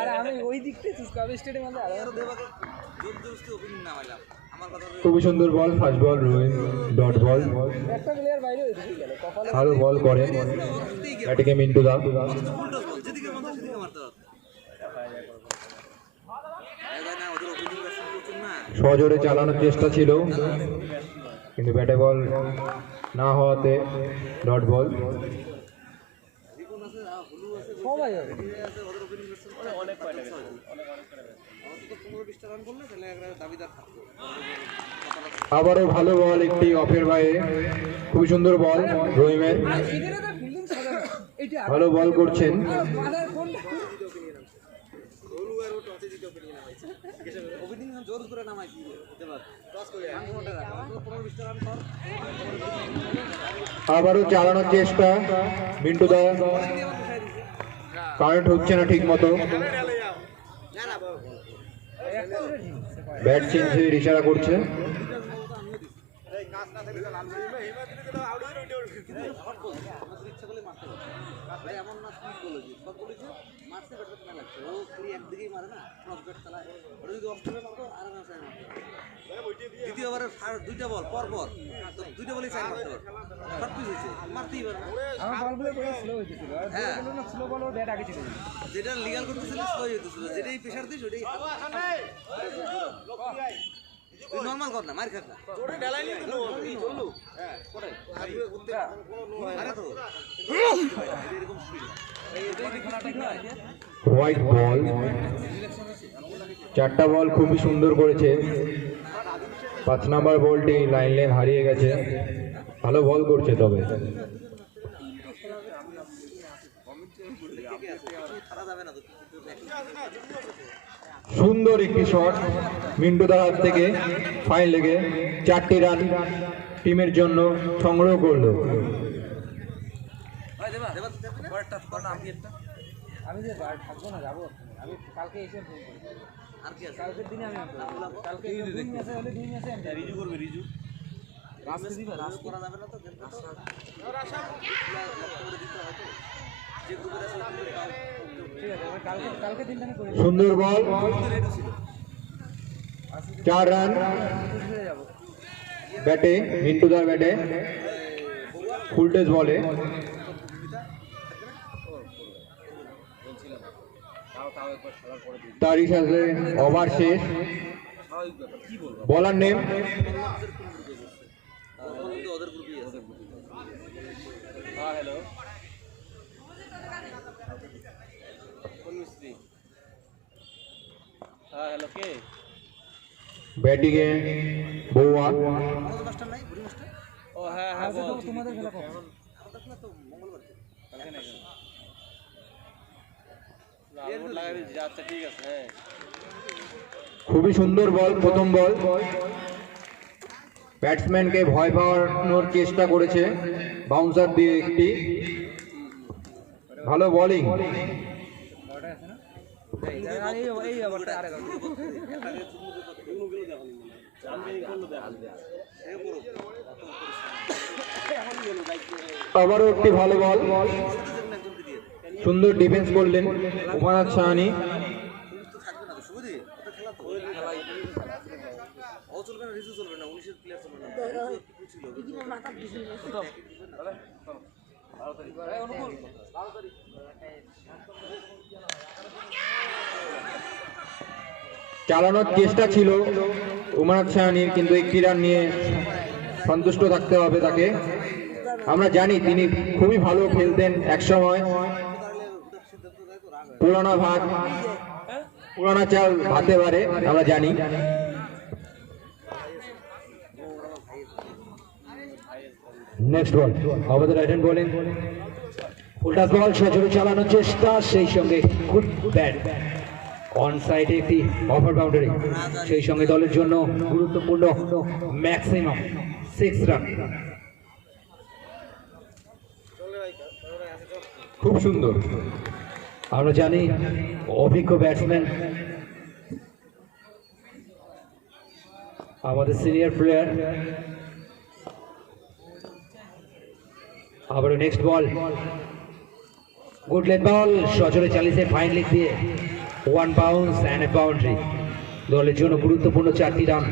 আর আমি ওই দিকতে চুস্কাবে স্টেডিয়ামে আর দেবাকে জোরজবরদস্তি ওপেনিং নামাইলাম আমার কথা খুবই সুন্দর বল, ফার্স্ট বল রোহিত ডট বল। একটা প্লেয়ার বাইরে হয়ে গেল কপালে ভালো বল করে ব্যাটিংয়ে মিন্টু দা। ফুল টস বল যেদিকে মন চায় সেদিকে মারতে হবে না ওদের ওপেনিং ব্যাটসম্যান প্রচুর না সজোরে চালানোর চেষ্টা ছিল কিন্তু ব্যাটে বল না হওয়াতে ডট বল। রিপন আছে হুলু আছে সবাই হবে আছে ওদের ওপেনিং ব্যাটসম্যান অনেক পয়েন্ট আছে অন্তত 15-20টা রান করলে তাহলে একটা দাবিদার থাকতো আবারও ভালো বল একটি অফের বাইরে, খুবই সুন্দর বল রহিমের, এখানে তো ফিল্ডিং সাধারণ এটা ভালো বল করছেন। বাজার কোন হুলু আর ও টসে জিতে ওপেনিং নামাইছে ওপেনিং জোর করে নামাইছি দেবা টস করে রান কোনটা 15-20টা রান কর আবারও চালানোর চেষ্টা মিন্টু দা, কারেন্ট হচ্ছে না ঠিক মতো, ব্যাট চেঞ্জের ইশারা করছে। এমন না স্পিড বলেছে সব বলেছে মারছে ব্যাটটা না লাগছে ও পুরো একদিকেই মারে না ক্রস ব্যাট চালায় ওটা যদি অফ করে মারতো আর না চাই দ্বিতীয়বারের দুইটা বল পর পর তো দুইটা বলই চাই মারতে পারে শর্ট পিচ হয়েছে মারতেই পারে আমার বলগুলো পুরো স্লো হইতেছিল আর বলগুলো না স্লো বল ও ব্যাট আগে চলে যেত যেটা লিগ্যাল করতেছিল স্লো হইতেছিল যেটাই প্রেসার দিস ওটাই নরমাল কর না মার খাস না জোরে ঢালাই নি তো চললু হ্যাঁ কোটাই আরে তো এরকম স্পিড হোয়াইট বল, চারটা বল খুবই সুন্দর করেছে, 5 নাম্বার বলটি লাইন লেন হারিয়ে গেছে, ভালো বল করছে তবে সুন্দর একটি শট মিন্টু দার হাত থেকে ফাইন লেগে 4টি রান টিমের জন্য সংগ্রহ করলো। আমি যে থাকবো না যাবো আমি কালকে এসে ফোন করি আর কি আছে কালকের দিনে আমি কালকে 2 ম্যাচে হলে 2 ম্যাচে আমি রিজু করবে রিজু রাস্তা দিবে রাস্তা করা যাবে না তো রাস্তা দিতে হয় তো যে গ্রুপের আছে ঠিক আছে আমি কালকে দিনটা আমি করে সুন্দর বল, 4 রান যাবো ব্যাটে মিন্টু দার ব্যাটে ফুল টেস বলে তারই সাথে ওভার শেষ, বলার নেম ওদের গ্রুপই আছে হ্যালো কোন মিস্ত্রি হ্যালো কে ব্যাটিংয়ে বৌয়া, আমাদের মাস্টার নাই বুড়ি মাস্টার ও হ্যাঁ হ্যাঁ আজকে তো তোমাদের খেলা কখন আমাদের খেলা তো মঙ্গলবার কালকে নাকি লাগাবি আচ্ছা ঠিক আছে হ্যাঁ খুবই সুন্দর বল, প্রথম বল ব্যাটসম্যানকে ভয় পাওয়ানোর চেষ্টা করেছে বাউন্সার দিয়ে একটি, ভালো বোলিং, বড়টা আছে না এই ওভারটা আরে আবারও একটি ভালো বল, সুন্দর ডিফেন্স করলেন উমানাথ সাহানি। থাকবে না তো সুবিধে ওটা খেলা তো ও চলবে না রিজু চলবে না 19 প্লেয়ার চলবে না চালানোর চেষ্টা ছিল উমানাথ সাহানির কিন্তু একটি রান নিয়ে সন্তুষ্ট থাকতে হবে তাকে। আমরা জানি তিনি খুবই ভালো খেলতেন একসময়, পুরানো ভাগ পুরানা চাল ভাতে পারে আমরা জানি। Next ball over the right hand bowling, উল্টা বল সজোরে চালানোর চেষ্টা, সেই সঙ্গে গুড ব্যাট অন সাইডে একটি ওভার বাউন্ডারি, সেই সঙ্গে দলের জন্য গুরুত্বপূর্ণ ম্যাক্সিমাম 6 রান। খুব সুন্দর, আমরা জানি অভিজ্ঞ ব্যাটসম্যান আমাদের সিনিয়র প্লেয়ার। আবার নেক্সট বল, গুড লেগ বল সজোরে চালিয়েছে ফাইন লেগ দিয়ে, 1 bounce and a boundary. দলের জন্য গুরুত্বপূর্ণ 4টি রান।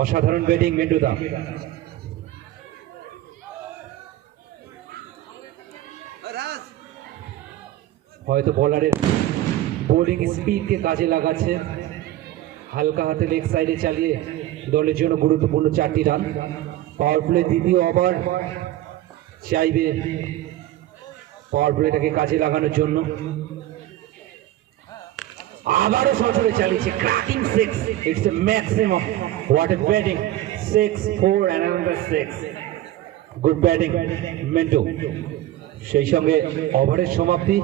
অসাধারণ ব্যাটিং মেন্ডুদা। রাজ হয়তো বলারের বোলিং স্পিডকে কাজে লাগাচ্ছে, হালকা হাতে লেগ সাইডে চালিয়ে দলের জন্য গুরুত্বপূর্ণ 4টি রান। পাওয়ার প্লে দ্বিতীয় ওভার চাইবে পাওয়ার প্লেটাকে কাজে লাগানোর জন্য। আবারও সজোরে চালিয়েছে, cracking 6, it's a maximum. What a batting, 6, 4 and another 6. Good batting মেন্টু। সেই সঙ্গে ওভারের সমাপ্তি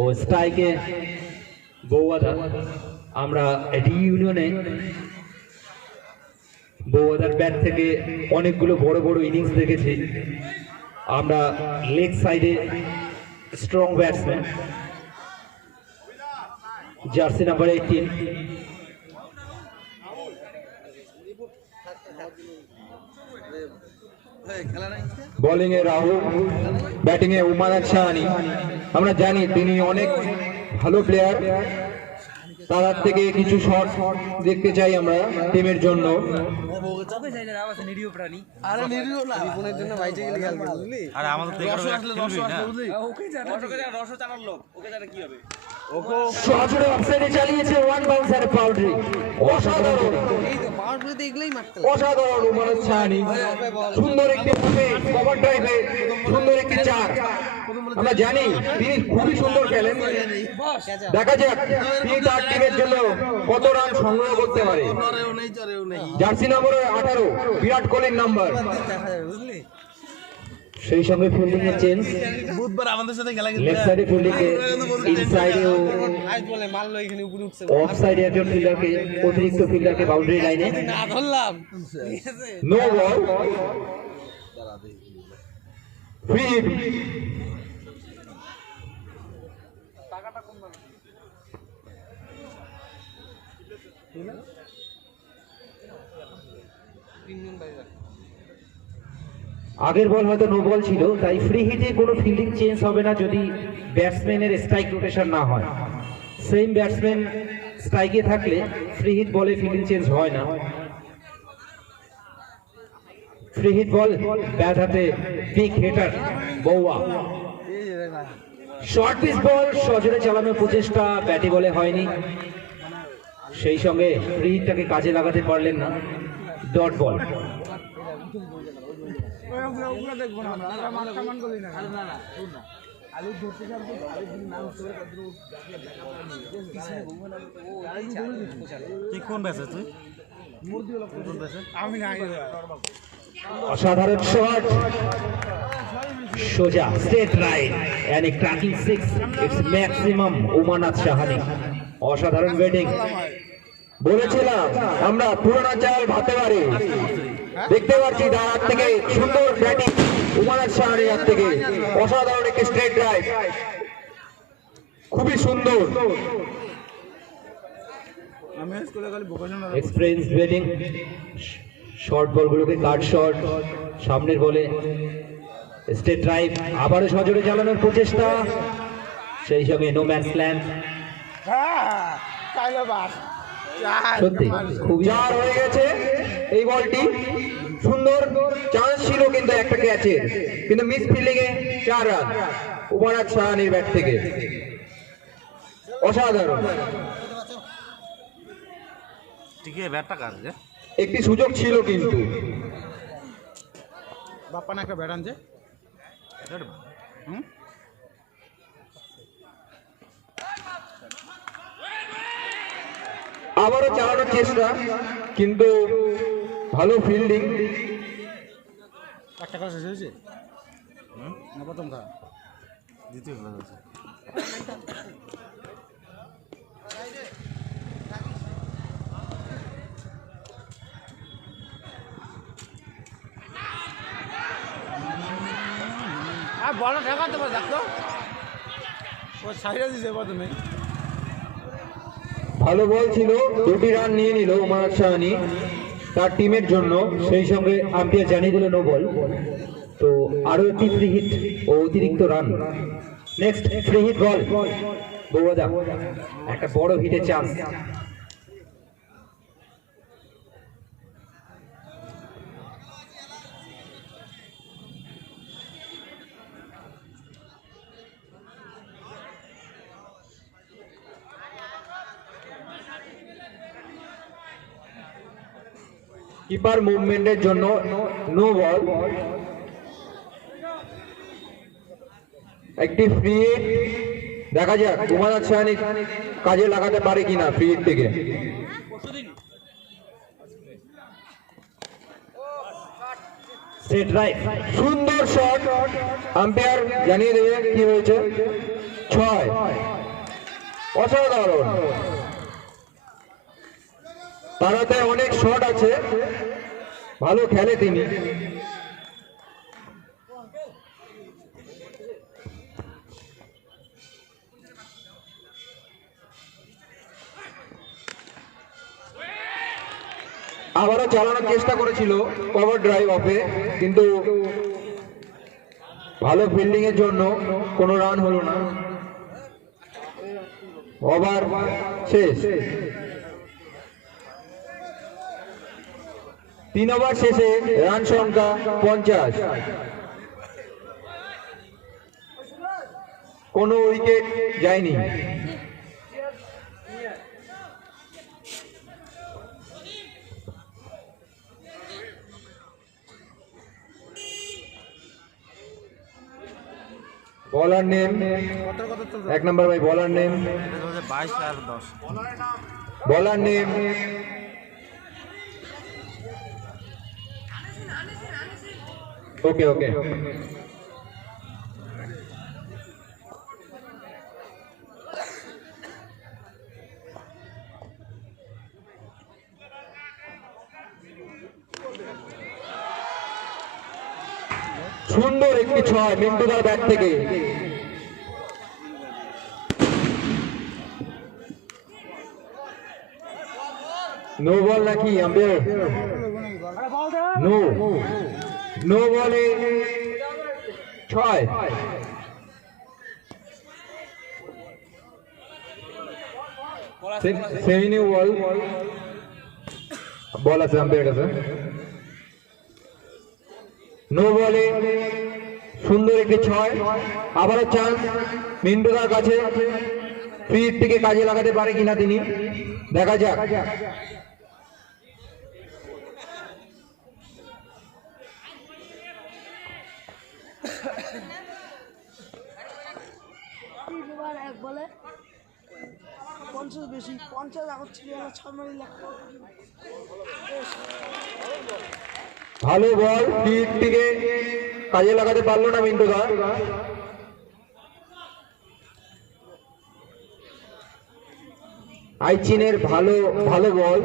ও স্ট্রাইকে বৌয়াদা। আমরা রিইউনিয়নে বৌয়াদার ব্যাট থেকে অনেকগুলো বড় বড় ইনিংস দেখেছি। আমরা লেগ সাইডে স্ট্রং ব্যাটসম্যান, জার্সি নাম্বার 18। খেলা নাই বোলিং এ রাহুল, ব্যাটিং এ উমানাথ শাহানি। আমরা জানি তিনি অনেক ভালো প্লেয়ার, তার থেকে কিছু শট দেখতে চাই আমরা টিমের জন্য। ওকে চাইলে রাও আছে নিরীহ প্রাণী। আরে নিরীহ না রিপনের জন্য ভাইটে গেলে খেলবে বুঝলি আরে আমাদের থেকে বুঝলি ওকে জানা রস চালার লোক, ওকে জানা কি হবে? সজোরে অফসাইডে চালিয়েছে, 1 bounce and a boundary। অসাধারণ, এই তো পাওয়ার প্লে দেখলেই মারতে অসাধারণ উমানাথ শাহানি। সুন্দর একটি কভার ড্রাইভে সুন্দর একটি 4। আমরা জানি তিনি খুবই সুন্দর খেলেন। দেখা যাক তিনি তার টিমের জন্য কত রান সংগ্রহ করতে পারে। জার্সি নম্বর 18 বিরাট কোহলির নাম্বার। বুঝলি সেই সঙ্গে ফিল্ডিং এর চেঞ্জ, বুধবার আমাদের সাথে খেলা লেফট সাইডে ফিল্ডিং এ, ইনসাইডে ও আজ বলে মারলো এখানে উপরে উঠছে অফ সাইডে একজন ফিল্ডারকে, অতিরিক্ত ফিল্ডারকে বাউন্ডারি লাইনে। না ধরলাম ঠিক আছে নো বল, ফ্রি হিট। আগের বল হয়তো নো বল ছিল, তাই ফ্রি হিটে কোনো ফিল্ডিং চেঞ্জ হবে না যদি ব্যাটসম্যানের স্ট্রাইক রোটেশন না হয়। সেম ব্যাটসম্যান স্ট্রাইকে থাকলে ফ্রি হিট বলে ফিল্ডিং চেঞ্জ হয় না। ফ্রি হিট বল, ব্যাট হাতে পিক হিটার বৌয়া। শর্ট পিচ বল, সজোরে চালানোর প্রচেষ্টা ব্যাটে বলে হয়নি। সেই সঙ্গে ফ্রি হিটটাকে কাজে লাগাতে পারলেন না, ডট বল। দেখবো না আমরা মাথা মান করি না না না আলু ধরতে যাবো আলু দিন নাম করে তুই কোন ব্যাচে তুই? আমি নাই অসাধারণ শট, সোজা straight right and a cracking 6, it's maximum. Umanath Shahani. অসাধারণ ব্যাটিং। বলেছিলাম আমরা পুরোনো চাল ভাতে পারি। দেখতে পাচ্ছি তার হাত থেকে সুন্দর ব্যাটিং উমানাথ শাহানির হাত থেকে। অসাধারণ একটি স্ট্রেট ড্রাইভ, খুবই সুন্দর। আমি স্কুলে খালি ভোকেশন এক্সপিরিয়েন্স ব্যাটিং। শর্ট বলগুলোকে কাট শট, সামনের বলে স্ট্রেট ড্রাইভ, আবারও সজোরে চালানোর প্রচেষ্টা, সেই সঙ্গে নো ম্যানস ল্যান্ড। কাইলো বাস সত্যি খুবই 4 হয়ে গেছে এই বলটি। সুন্দর চান্স ছিল কিন্তু একটা ক্যাচের, কিন্তু মিস ফিল্ডিং এ 4 রান উমানাথ শাহানির ব্যাট থেকে। অসাধারণ ঠিক আছে, ব্যাটটা কাজ রে। একটি সুযোগ ছিল কিন্তু। বাপ্পা না একটা ব্যাট আনছে আবারও চালানোর চেষ্টা, কিন্তু ভালো ফিল্ডিং। একটা খেলা শেষ হয়েছে না প্রথম খেলা দ্বিতীয় খেলা হচ্ছে। আর বড় ঠেকাতে পারে দেখতো ও সাইডে দিছে প্রথমে ভালো বল ছিল, 2টি রান নিয়ে নিল উমানাথ শাহানি তার টিমের জন্য। সেই সঙ্গে আম্পায়ার জানিয়ে দিল নো বল। তো আরো একটি ফ্রি হিট ও অতিরিক্ত রান। নেক্সট ফ্রি হিট বল, বৌদা একটা বড় হিটের চান্স। কিপার মুভমেন্টের জন্য নো বল। একটি ফ্রি হিট, দেখা যাক উমানাথ সাহানি কাজে লাগাতে পারে কিনা ফ্রি হিট থেকে। সেট রাইট, সুন্দর শট, আম্পায়ার জানিয়ে দেবে কি হয়েছে। 6, অসাধারণ। তারাতে অনেক শট আছে, ভালো খেলে তিনি। আবারও চালানোর চেষ্টা করেছিল কভার ড্রাইভ অফে, কিন্তু ভালো ফিল্ডিং এর জন্য কোনো রান হলো না। ওভার শেষ। 3 ওভার শেষে রান সংখ্যা 50, কোনো উইকেট যায়নি। বলার নেম 1 নম্বর ভাই, বলার নেম 22 আর 10। বলার নেম ওকে ওকে। সুন্দর একটি 6 মিন্টুদার ব্যাট থেকে। নো বল নাকি আম্পায়ার? নো, নো বলে 6। সেমি নিউ বল, বল আছে আম্পায়ার কাছে। নো বলে সুন্দর একটি 6, আবারও চান্স মিন্টুদার কাছে। ফ্রি হিট থেকে কাজে লাগাতে পারে কিনা তিনি, দেখা যাক। এক বলে 50 বেশি, 50 আগত ছিল 6 মারি। ভালো বল, ফ্রি হিট থেকে কাজে লাগাতে পারলো না মিন্টুদা। আইচিনের ভালো ভালো বল।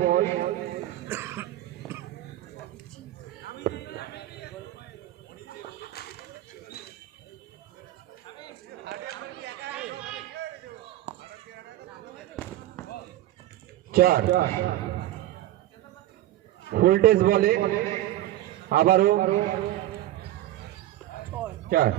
চার, ফুল টেস বলে আবারও 4।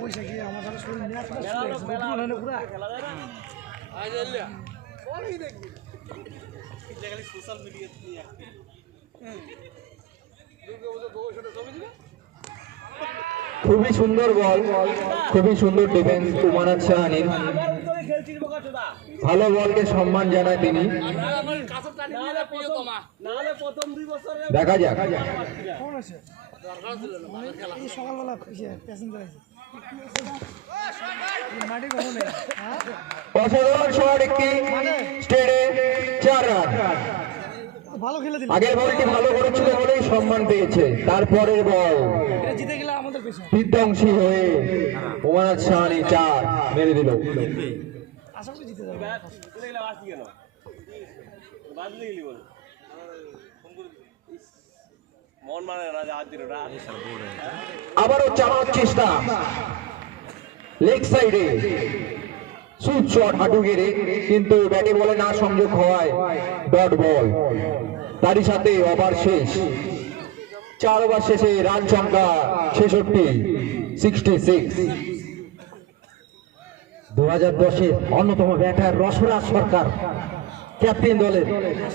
বৈশাখী আমার সাথে শরীর ম্যাচ পুরা সোশ্যাল মিডিয়া খুবই সুন্দর বল, খুবই সুন্দর ডিফেন্স উমানাথ সাহানির। ভালো বলকে সম্মান জানায় তিনি। দেখা যাক। সকালবেলা প্যাসেঞ্জার আছে মাটি কখনো নেই। অসাধারণ শট, একটি স্টেডে 4 রান। ভালো খেলে দিল, আগের বলটি ভালো করেছিল বলেই সম্মান পেয়েছে। তারপরের বল জিতে গেলে আমাদের পেছনে বিধ্বংসী হয়ে উমানাথ সাহানি 4 মেরে দিল। আশা করি জিতে যাবে। আবারও চালানোর চেষ্টা লেগ সাইডে সুইপ শট হাঁটু গেড়ে, কিন্তু ব্যাটে বলে না সংযোগ হওয়ায় ডট বল। তারই সাথে ওভার শেষ, 4 ওভার শেষে রান সংখ্যা 66। 2010-এর অন্যতম ব্যাটার রসরাজ সরকার ক্যাপ্টেন দলের।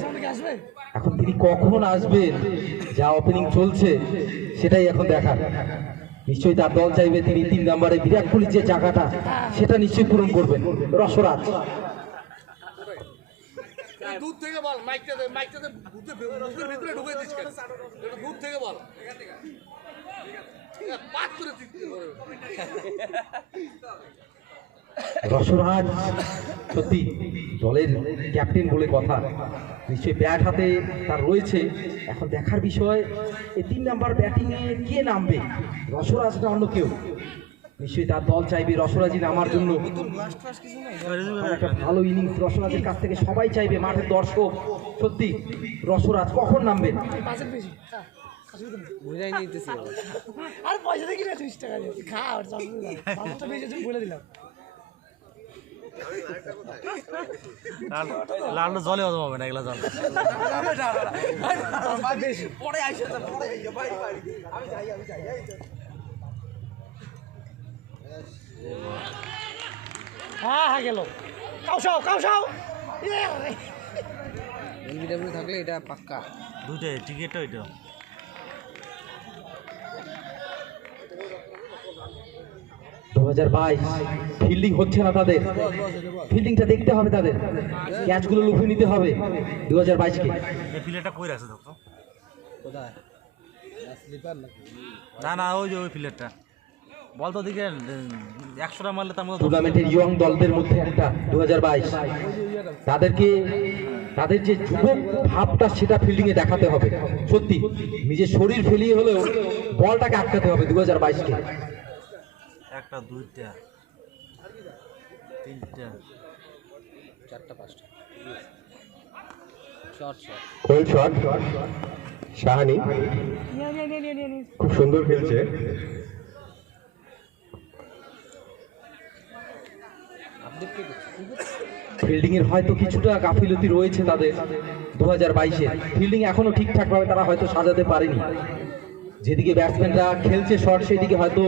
সামনে কি আসবে? এখন তিনি কখন আসবেন, যা ওপেনিং চলছে সেটাই এখন দেখার। নিশ্চয়ই তার দল চাইবে তিনি 3 নম্বরে বিরাট কোহলির যে জায়গাটা সেটা নিশ্চয়ই পূরণ করবেন রসরাজ। দূর থেকে বল, মাইকটাতে বুকের ভিতরে ঢুকে দিস কেন? এটা দূর থেকে বল, পাত করে দিতে হবে। রসরাজ সত্যি দলের ক্যাপ্টেন বলে কথা, নিশ্চয়ই ব্যাট হাতে তার রয়েছে। এখন দেখার বিষয় এই 3 নাম্বার ব্যাটিংয়ে কে নামবে, রসরাজ না অন্য কেউ। নিশ্চয়ই তার দল চাইবে রসরাজই নামার জন্য। একটা ভালো ইনিংস রসরাজের কাছ থেকে সবাই চাইবে, মাঠের দর্শক। সত্যি রসরাজ কখন নামবেন? বাজেট বেশি, খা, অসুবিধা নেই। আর পয়সা দেখি না 20 টাকা দিয়ে খা, আর বাজেটটা বেশি আছে বলে দিলাম। লালটা জলে হজম হবে না, এগুলা জল। বেশি হ্যাঁ গেল কাউসাও এলবিডব্লিউ থাকলে এটা পাক্কা। দুইটাই টিকিটটা ওইটা। ফিল্ডিং হচ্ছে না তাদের, ফিল্ডিংটা দেখতে হবে তাদের, ক্যাচগুলো লুফে নিতে হবে 2022-কে। এই প্লেয়ারটা কই রাখছে দেখো? কোথায়? স্লিপার নাকি? না ওই যে ওই প্লেয়ারটা বল তো দিকে 100টা মারলে তার মধ্যে টুর্নামেন্টের ইয়ং দলদের মধ্যে একটা 2022 তাদেরকে তাদের যে যুবক ভাবটা সেটা ফিল্ডিং এ দেখাতে হবে। সত্যি নিজের শরীর ফেলিয়ে হলেও বলটাকে আটকাতে হবে 2022-কে। একটা, দুইটা, তিনটা, চারটা, পাঁচটা শর্ট ওয়েল শট শাহানি, খুব সুন্দর খেলছে। ফিল্ডিং এর হয়তো কিছুটা গাফিলতি রয়েছে তাদের 2022-এ। ফিল্ডিং এখনো ঠিকঠাক ভাবে তারা হয়তো সাজাতে পারেনি। যেদিকে ব্যাটসম্যানরা খেলছে শট, সেদিকে হয়তো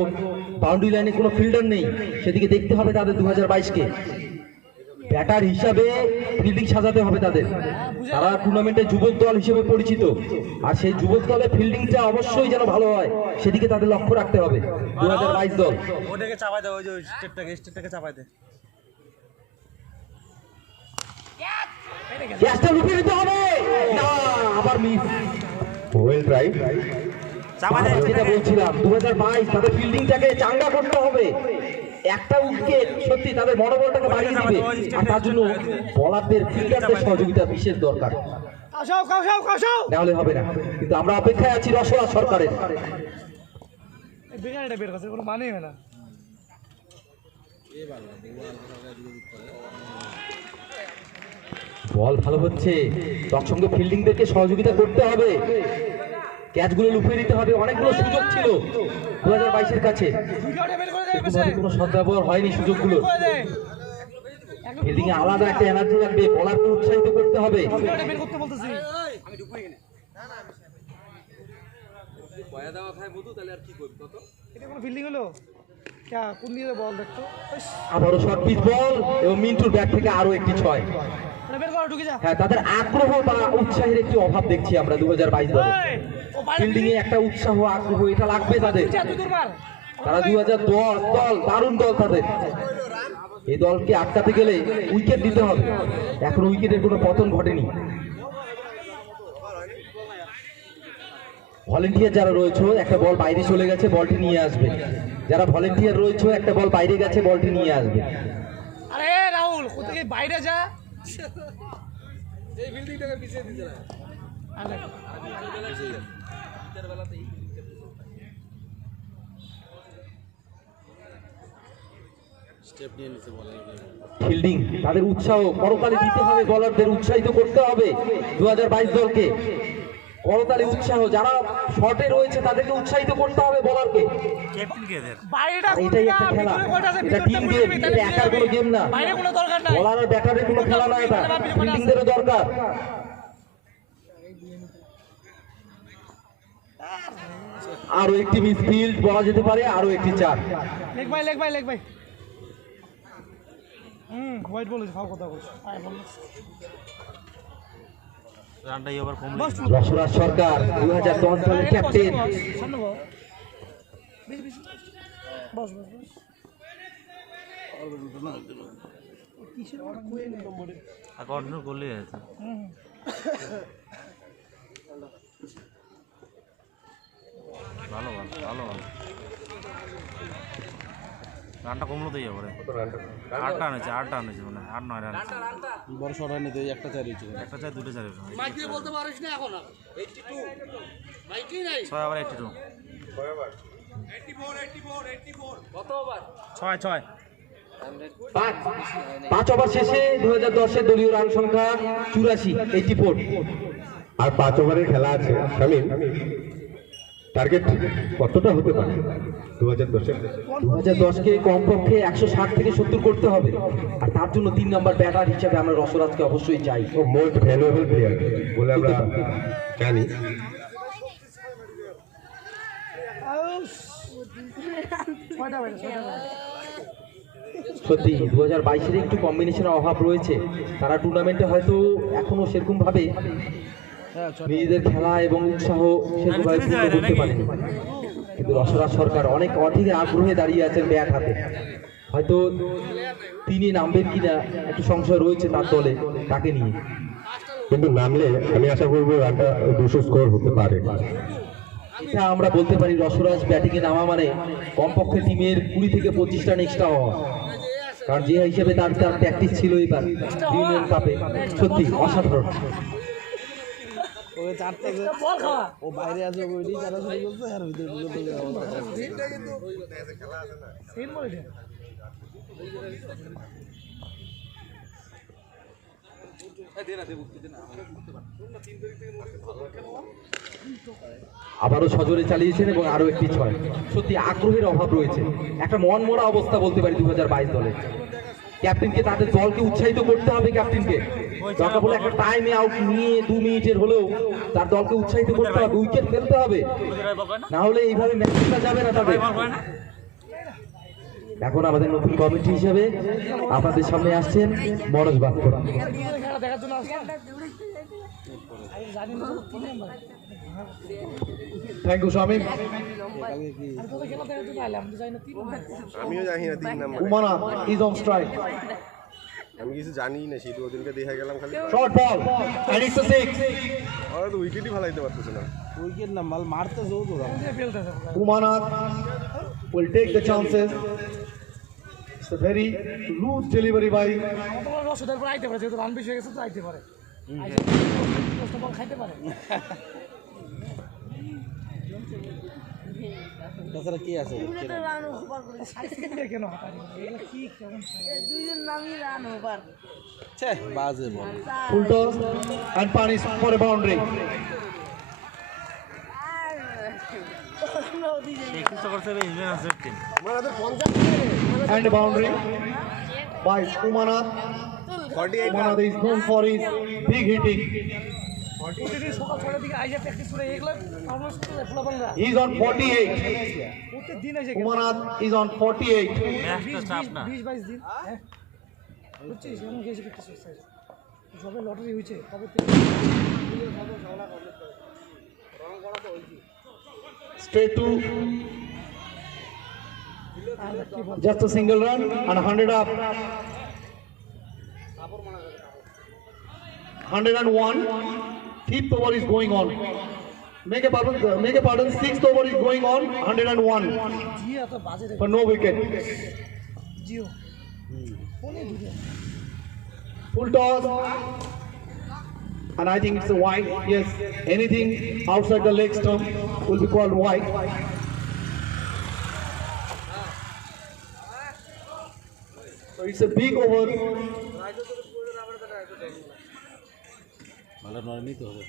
বাউন্ডারি লাইনে কোনো ফিল্ডার নেই, সেদিকে দেখতে হবে তাদের 2022-কে। ব্যাটার হিসাবে ফিল্ডিং সাজাতে হবে তাদের। তারা টুর্নামেন্টের যুবক দল হিসেবে পরিচিত, আর সেই যুবক দলে ফিল্ডিংটা অবশ্যই যেন ভালো হয় সেদিকে তাদের লক্ষ্য রাখতে হবে 2022 দল। ওটাকে চাপাই দে, ওই যে স্টেপটাকে চাপাই দে। ক্যাচটা লুকিয়ে দিতে হবে না, আবার মিস। Well try. চাপাই দে। যেটা বলছিলাম 2022 তাদের ফিল্ডিংটাকে চাঙ্গা করতে হবে। একটা উইকেট সত্যি তাদের মনোবলটাকে বাড়িয়ে দিবে, আর তার জন্য বলারদের ফিল্ডারদের সহযোগিতা বিশেষ দরকার, না হলে হবে না। কিন্তু আমরা অপেক্ষায় আছি রসরাজ সরকারের। বেকার এটা বের করছে, কোনো মানে হয় না। বল ভালো হচ্ছে, তার সঙ্গে ফিল্ডিংদেরকে সহযোগিতা করতে হবে, ক্যাচগুলো লুফিয়ে দিতে হবে। অনেকগুলো সুযোগ ছিল 2022-এর কাছে, সেরকমভাবে কোনো সদ্ব্যবহার হয়নি সুযোগগুলো। ফিল্ডিং এ আলাদা একটা এনার্জি লাগবে, বলারকে উৎসাহিত করতে হবে। বের করতে বলতেছি। পয়া দেওয়া খায় মধু, তাহলে আর কি করবি কত? এটা কোনো ফিল্ডিং হলো? কোন দিকে বল দেখতো? আবারও শর্ট পিচ বল এবং মিন্টুর ব্যাট থেকে আরো একটি 6। বের করো, ঢুকে যা। হ্যাঁ, তাদের আগ্রহ বা উৎসাহের একটি অভাব দেখছি আমরা 2022 দলে। ফিল্ডিং এ একটা উৎসাহ আগ্রহ এটা লাগবে তাদের। তারা 2010 দল, দারুণ দল তাদের। এই দলকে আটকাতে গেলে উইকেট দিতে হবে, এখন উইকেটের কোনো পতন ঘটেনি। ভলেন্টিয়ার যারা রয়েছে, একটা বল বাইরে চলে গেছে, বলটি নিয়ে আসবে। যারা ভলেন্টিয়ার রয়েছে, একটা বল বাইরে গেছে, বলটি নিয়ে আসবে। আরে রাহুল, কোথায় বাইরে যা। এই বিল্ডিংটাকে পিছিয়ে দিতে না। ফিল্ডিং, তাদের উৎসাহ করতালি দিতে হবে, বলারদের উৎসাহিত করতে হবে 2022 দলকে। করতালি উৎসাহ, যারা শর্টে রয়েছে তাদেরকে উৎসাহিত করতে হবে বলারকে। ক্যাপ্টেন কে এদের? বাইরেটা আর এটাই একটা খেলা, এটা টিম গেম, এটা একার কোনো গেম না। বাইরে কোনো দরকার নাই। বলার আর ব্যাটারের কোনো খেলা না, এটা ফিল্ডিংদেরও দরকার। আরো একটি মিসফিল্ড বলা যেতে পারে, আরো একটি 4। লেগ ভাই হোয়াইট বল ফাও কথা বলছ রানটা এবার কম যশোরাজ সরকার 2010 সালের ক্যাপ্টেন। সামনে বল বস কিসের ওটা কই নম্বরে কন্টিনিউ করলে আছে। ভালো রানটা কমলো তো এবারে 8 রান হয়েছে মানে 8-9 রান বড় শট হয়নি তো, একটা 4 হয়েছে। একটা 4 দুটো 4 মাইক দিয়ে বলতে পারিস না এখন 82 মাইকই নাই 6 আবার 82 কত ওভার 6 5 ওভার শেষে 2010 দলীয় রান সংখ্যা 84, 84। আর 5 ওভারের খেলা আছে। শামিম, টার্গেট কতটা হতে পারে 2010-এ? 2010কে কমপক্ষে 160 থেকে 70 করতে হবে, আর তার জন্য 3 নম্বর ব্যাটার হিসেবে আমরা রসরাজকে অবশ্যই চাই। ও মোস্ট ভ্যালুয়েবল প্লেয়ার বলে আমরা জানি। সত্যি 2022-এর একটু কম্বিনেশনের অভাব রয়েছে, তারা টুর্নামেন্টে হয়তো এখনো সেরকম ভাবে নিজেদের খেলা এবং উৎসাহ সেরকম ভাবে পূর্ণ করতে পারেনি। কিন্তু রসরাজ সরকার অনেক অধিক আগ্রহে দাঁড়িয়ে আছেন ব্যাট হাতে। হয়তো তিনি নামবেন কিনা একটু সংশয় রয়েছে তার দলে, তাকে নিয়ে। কিন্তু নামলে আমি আশা করবো রানটা 200 স্কোর হতে পারে। এটা আমরা বলতে পারি, রসরাজ ব্যাটিংয়ে নামা মানে কমপক্ষে টিমের 20 থেকে 25 রান এক্সট্রা হওয়া, কারণ যে হিসেবে তার প্র্যাকটিস ছিল এবার ইউনিয়ন কাপে। সত্যি অসাধারণ। ওই চারটা বল খাওয়া ও বাইরে আছে, ওইটাই চারা শুরু করছে আর ভিতরে ঢুকে সেম বল এটা আবারও সজোরে চালিয়েছেন এবং আরো একটি 6। সত্যি আগ্রহের অভাব রয়েছে, একটা মন মরা অবস্থা বলতে পারি 2022 দলের। ক্যাপ্টেনকে তাদের দলকে উৎসাহিত করতে হবে, ক্যাপ্টেনকে দরকার বলে একটা টাইমে আউট নিয়ে 2 মিনিটের হলেও তার দলকে উৎসাহিত করতে হবে, উইকেট ফেলতে হবে, না হলে এইভাবে ম্যাচ খেলা যাবে না তাদের। এখন আমাদের নতুন কমিটি হিসেবে আপনাদের সামনে আসছেন মনোজ বাক্য। খেলা দেখার জন্য আসলাম জানি না 3 নাম্বার থ্যাংক ইউ শামিম। আমি তো খেলা দেখার জন্য আইলাম, আমি জানি না 3 নাম্বার আমিও জানি না 3 নাম্বার, উমানা ইজ অন স্ট্রাইক। আমি কিছু জানি না, সেই ওদিনকে দেখা গেলাম খালি short ball and it's a 6। ওরা তো উইকেটই ভালাইতে পারতেছে না। উইকেট না মাল মারতে যাও তো ফেলতেছে Umana will take the chances. It's a very loose delivery by তোমার রসদের পর আইতে পারে, যেহেতু রান বেশি হয়ে গেছে তো আইতে পারে, বল খাইতে পারে। তাছাড়া কি আছে? কেন হাতারি এগুলো কি কেমন ছে বাজে বল। full toss and punish for a boundary. চেষ্টা করতে হবে Indian team And a boundary by Umana. 48 Umana is known for his big hitting. প্রতিদিন সকাল 6টার দিকে আইসা প্র্যাকটিস করে এগুলো পারফরম্যান্স করতে ফলাফলরা He is on 48. প্রত্যেকদিন এসে Umana is on 48. ম্যাচটা চাপ না 20-22 দিন হ্যাঁ বুঝছিস এমন গেছে প্র্যাকটিস করছে সবে লটারি হয়েছে তবে Straight to just a single run and 100 up. 101. Fifth over is going on. Make a pardon. Sixth over is going on. 101 Jio তো বাজে রে for no wicket. জিও ফোনে দুটো Full toss. And I think it's a wide. Yes, anything outside the leg stump will be called wide. So it's a big over. ভালো নড়ে নিতে হবে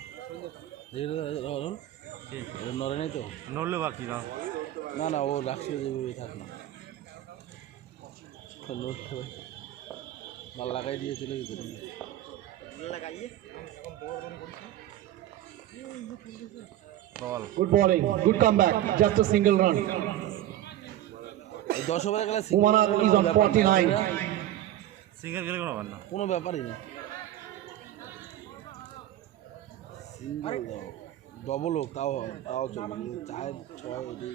নড়ে নাই তো নড়লে বাকি না না না ও রাখছে যেভাবে থাক না নড়তে হবে মাল লাগাই দিয়ে চলে যেতে তুমি বল Good bowling. Good comeback. Just a single run. 10 ওভারে গেলে Umanath is on 49. সিঙ্গেল গেলে কোনো ব্যাপার না কোনো ব্যাপারই না ডবল হোক তাও তাও চলবে 4-6 এটাই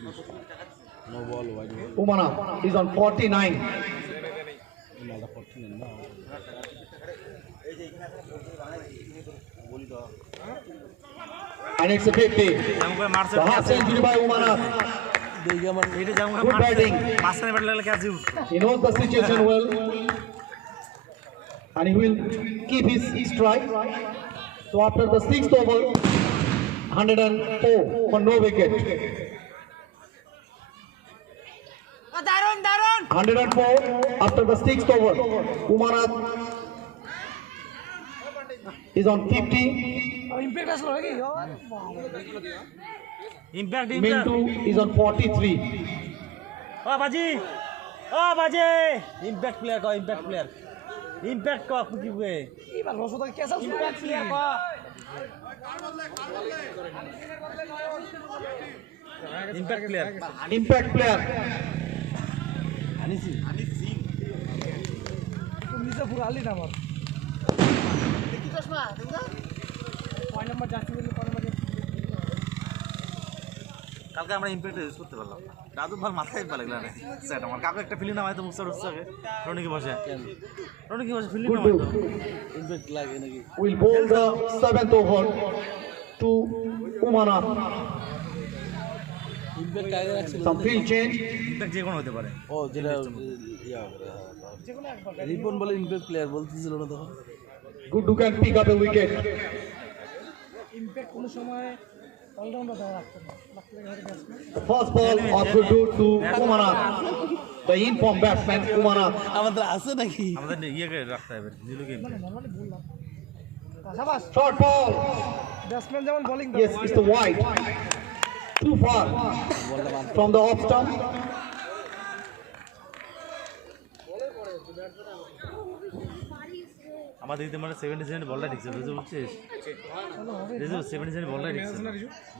no ball wide ball Umanath is on 49. মালটা 49 না And it's a big day. যেমন করে মারছে The half century by Umanath. দেখি আমার এটা যেমন করে Good মারছে batting. মাঝখানে ব্যাট লাগলে ক্যাচ উঠছে He knows the situation well. And he will keep his strike. So after the 6th over, 104 for no wicket. 104 after the 6th over. Umanath is on 50. Impact আসলো নাকি impact Mintu is on 43. ও বাজি impact player কো impact player impact কো কি বে এবার রসদা কেসা impact player বা impact player Impact player. আনিছি তুমি নিজে পুরো আলি না আমার দেখি চশমা দেখো কয় নাম্বার যাচ্ছে বলে কয় নাম্বার কালকে আমরা ইম্প্যাক্ট ইউজ করতে পারলাম দাদু ভাই মাথায় ভালো লাগলো না সেট আমার কাকু একটা ফিলিং নামাই তো মুস্তার উৎসবে রনিকে বসে ফিলিং Good নামাই তো do. ইমপ্যাক্ট লাগে নাকি Will bowl the 7th over to Umanath. Impact আগে রাখছিল Some field change. ইম্প্যাক্ট যে কোনো হতে পারে ও যেটা ইয়া রিপন বলে ইমপ্যাক্ট প্লেয়ার বলতেছিল না তখন Good can pick up a wicket. Impact কোন সময় অলরাউন্ডার দেওয়া রাখতে না batsman The first ball of Guddu to Umanath. The in-form batsman Umanath. আমাদের আছে নাকি আমাদের ইয়েকে রাখতে হবে জিলু গেম নরমালি বললাম শাবাশ Short ball. ব্যাটসম্যান যেমন bowling Yes, it's the wide. Too far from the off stump. আমাদের দিতে মানে 77 বলটা ঠিকছে বুঝতে বুঝছিস রিজু 77 বলটা ঠিকছে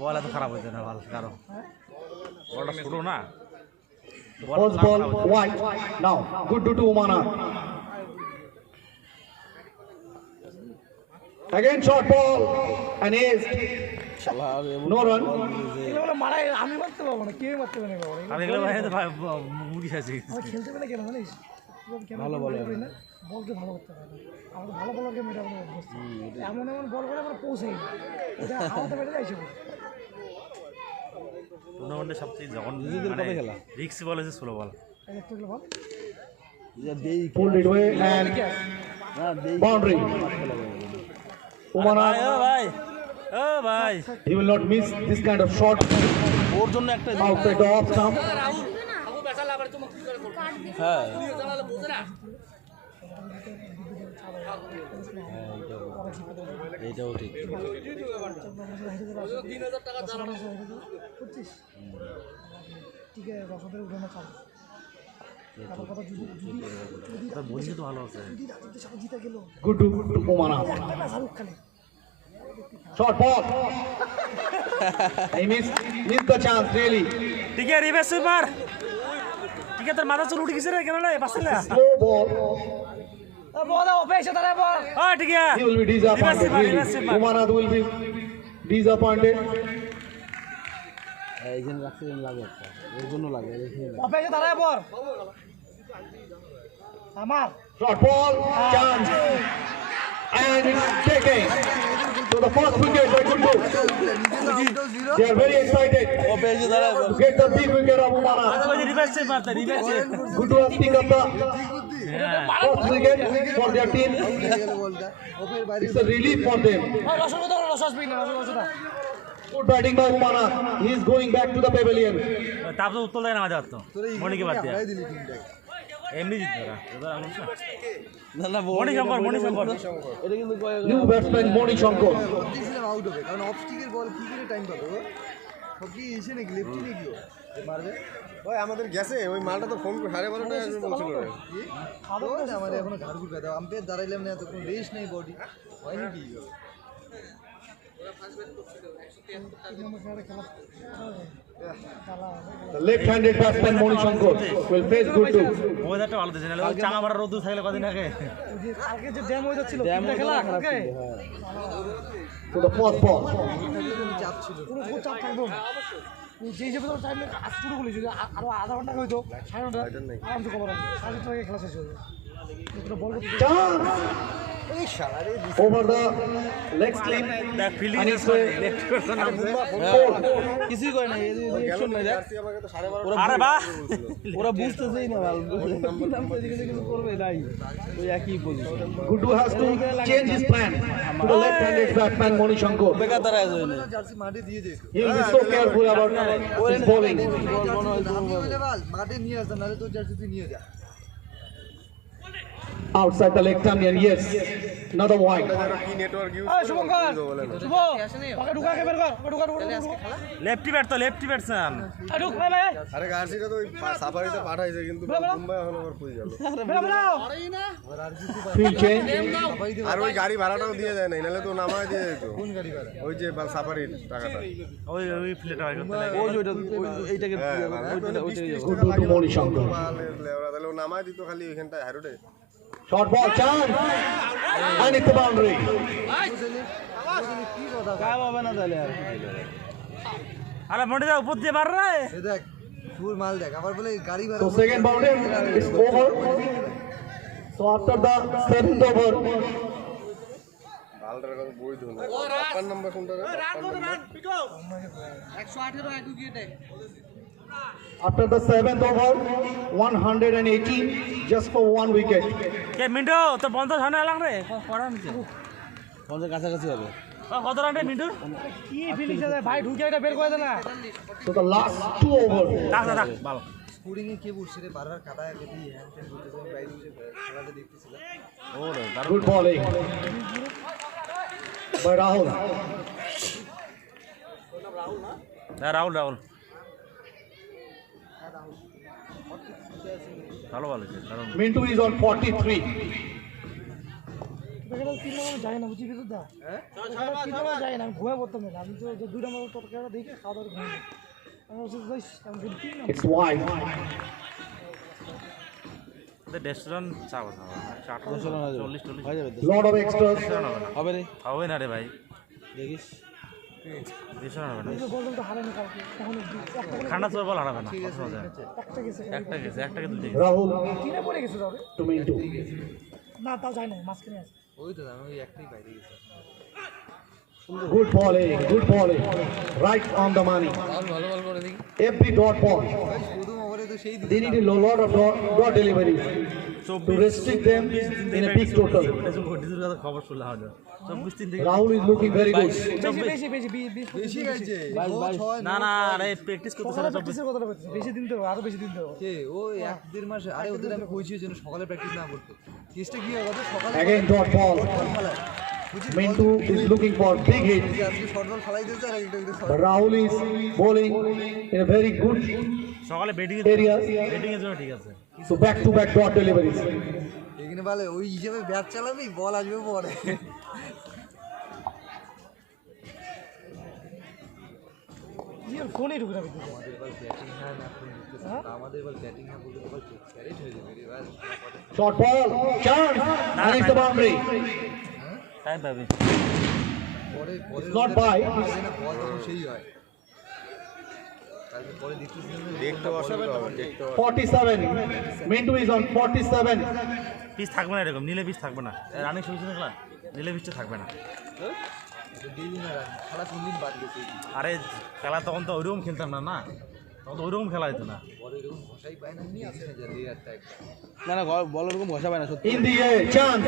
বল এত খারাপ হইতে না ভালো কারণ বলটা ছোট না First ball wide. Now Guddu to Umanath. Again short ball and ace. শালা আর এমন No run. এগুলো মারাই আমি মারতে পারবো না কেউ মারতে পারবে না বাবা আর এগুলো ভাই তো মুরগি খাইছে আমি খেলতে পারে কেন জানিস ভালো বল না বলকে ভালো করতে পারে না আমাদের ভালো বলারকে মেটা বলে অভ্যস্ত এমন এমন বল করে আমরা পৌঁছাই না এটা আমাদের মেটে যাইছে টুর্নামেন্টে সবচেয়ে যখন নিজেদের কবে খেলা? রিক্স বল আছে স্লো বল দেখতে গেলে বল যা দেই Pulled it away and না দেই boundary. Umanath, ও ভাই he will not miss this kind of shot ওর জন্য একটা outside the off stump. হ্যাঁ এইটাও ঠিক বুঝছিস ঠিক আছে রসদের উঠানো চাল তারপর কথা যদি তোর বন্ধু তো ভালো আছে যদি রাজনীতির সাথে জিতে গেল Guddu to Umanath. একটা ম্যাচ হারুক খালি Short ball. He missed the chance really. ঠিক আছে রিভার্স সুইপার ঠিক আছে তোর মাথা চুল উঠে গেছে রে কেন না পাছলা Slow ball. বল অপেক্ষা তারা বল ও ঠিক আছে He will be disappointed really. Umanath will be disappointed. এইখানে রাখতে লাগে একটা ওর জন্য লাগে এইখানে লাগে। অপেক্ষা তারা বল আমার Short ball. Chance. And it's taken. So the first wicket by Guddu. They are very excited ও পেয়েছে তারা to get the big wicket of Umanath. Reverse sweeper তা reverse Guddu has picked up the first wicket for their team. It's a relief for them. রসদ রসদ বিন রসদ Good batting by Umanath. He is going back to the pavilion. তাপ তো উত্তর দেয় না আমাদের তো মনিকে বাদ দিয়া এমনি জিতবে না এবার আমি না মণিশঙ্কর নিউ ব্যাটসম্যান মণি শঙ্কর। দিয়েছিলাম আউট হবে, কারণ অফ স্টিকের বল কি করে টাইম পাবো? সব কি এসে নাকি লেফটি নাকি ও যে মারবে? ওই আমাদের গেছে ওই মালটা তো ফোন করে 12:30টায় আসবে বলছিল রে। কি আমার এখনো ঘাড় ঘুর ব্যথা, আম্পায়ার দাঁড়াইলাম না, এতক্ষণ রেস্ট নেই বডি হয় নাকি? The left-handed batsman Moni Shankar will face Guddu. ওয়েদারটা ভালো দিচ্ছে না ওই চাঙা মারা রোদ থাকলে কদিন আগে যে কালকে যে ড্যাম হয়ে যাচ্ছিল খেলা কালকে To the fourth ball. চাপ ছিল। পুরো চাপ থাকবো যে হিসেবে তো টাইম আজ শুরু করলি, যদি আরো আধা ঘন্টা হইতো 5:30 আরামসে খবর আছে 7:30 খেলা শেষ হয়ে যাবে। বল করতে Chance over the leg slip. দেখ ফিল্ডিং And it's লেফট করছে না four. কিছুই করে না, অ্যাকশন নাই দেখ। জার্সি আমাকে তো 12:30 আরে বাহ ওরা বুঝতেছেই না ভালো কিছু করবে নাই, ওই একই position. Guddu has to change his plan to the left-handed batsman Moni Shankar. বেকার দাঁড়ায় আছে ওইনে। জার্সি মাঠে দিয়ে দে। He will be so careful about his bowling. মাঠে নিয়ে আসতাম, নাহলে তোর জার্সি তুই নিয়ে যা। Outside the leg tummy, and yes, another wide. কি নেটওয়ার্ক ইউজ এই শুভঙ্কর শুভ ওকে ঢুকা কে বের কর, ওকে ঢুকা লেফটি ব্যাট তো লেফটি ব্যাটসম্যান ঢুক ভাই আরে গার্সিটা তো ওই সাফারিতে পাঠাইছে কিন্তু মুম্বাই এখন আবার কই গেল। Field change. আর ওই গাড়ি ভাড়াটাও দিয়ে যায় না, নাহলে তো নামায় দিয়ে যেত। কোন গাড়ি ভাড়া? ওই যে সাফারির টাকাটা। ওই ফ্লেট হয় করতে লাগে ওই যে ওইটা এইটাকে Guddu to Moni Shankar. তাহলে ও নামায় দিত খালি ওইখানটায় হারুটে। Short ball, chance, and it's a boundary. কাম হবে না তাহলে আর। আরে মন্ডি দা উপর দিয়ে মার রে এই দেখ ফুল মাল দেখ, আবার বলে গাড়ি ভাড়া। So second boundary is over. So after the seventh over, বালটার কথা বই ধুন। 56 নম্বর কোনটা রে? 118 after the seventh over, 118 just for one wicket. কে মিন্টু তো 50 রান এলাম রে করা নিচে আমাদের কাছাকাছি হবে। কত রান রে মিন্টু কি ফিনিশ আছে ভাই, ঢুকে এটা বের করে দে না। So the last two over. থাক থাক ভালো স্কোরিং এ কে বলছে রে, বারবার কাটা কেটে হ্যান্ড টেন করতেছে, আমি বাইরে বসে খেলাটা দেখতেছিলাম। ওরে Good bowling by Rahul. Rahul ভালো ভালো কারণ Mintu is on 43. দেখো 3 নম্বরে যায় না, বুঝি কিছু দা হ্যাঁ 3 নম্বরে যায় না, আমি ঘুমায় পড়তাম না, আমি তো যে 2 নম্বর তরকারিটা দেখে খাওয়া দাওয়া ঘুমাই। আমি বলছি যাই আমি 3 নম্বর It's wide. ডেস্টন চাও 40 হয়ে যাবে Lot of extras. হবে রে, হবে না রে ভাই দেখিস। দেশন হবে না বল তো হারানি কালকে তখন ঠান্ডা চোর বল হারাবে না একটা গেছে একটা দুই Rahul তিনে পড়ে গেছে তবে to Mintu. না তাও যায় না, মাঝখানে আছে। ওই তো আমি ওই একটাই বাইরে গেছি। Good bowling. Right on the money. ভালো বল করে দেখি। Every dot ball. প্রথম ওভারে তো সেই They need a lot of dot deliveries to restrict them in a big total. খবর শুনলাম 24 দিন থেকে Rahul is looking very good. বেশি বেশি গাইছে। না না আরে প্র্যাকটিস করতেছ না 24 কথাটা বলতেছে, বেশি দিন দেবো, আরো বেশি দিন দেবো। কে ওই 1-1.5 মাস আরে ওদের আমি কইছি যেন সকালে প্র্যাকটিস না করতে। কেসটা কি হবে সকালে Again dot ball. খেলায়। Mintu is looking for big hit. আজকে শর্ট বল খেলাই দিতে আর একটা But Rahul is bowling in a very good সকালে ব্যাটিং area. এর জন্য ঠিক আছে So back to back dot deliveries. এখানে বলে ওই হিসেবে ব্যাট চালাবি, বল আসবে পরে। ইয়ার ফোনই ঢুকে রাখতে আমাদের বল ব্যাটিং না বলতে তো বল ক্যারেট হয়ে যাবে রে ভাই। Short ball, chance, and it's the boundary. Time পাবে পরে It's not by. না বল তখন সেই হয়। কালকে পরে দেখতেছিলাম দেখতে অসুবিধা হবে, দেখতে 47. Mintu is on 47. পিচ থাকবে না এরকম নীলে পিচ থাকবে না রানিং শুরু হয়েছে না নীলে পিচটা থাকবে না ডেইলি না রান খেলা কোন দিন বাদ গেছে। আরে খেলা তখন তো ওইরকম খেলতাম না না তখন তো ওইরকম খেলা হতো না পরে এরকম ঘষাই পায় না, দেখিস না যে রেয়ারটা একটা। না না বল ওরকম ঘষা পায় না সত্যি। In the air, chance.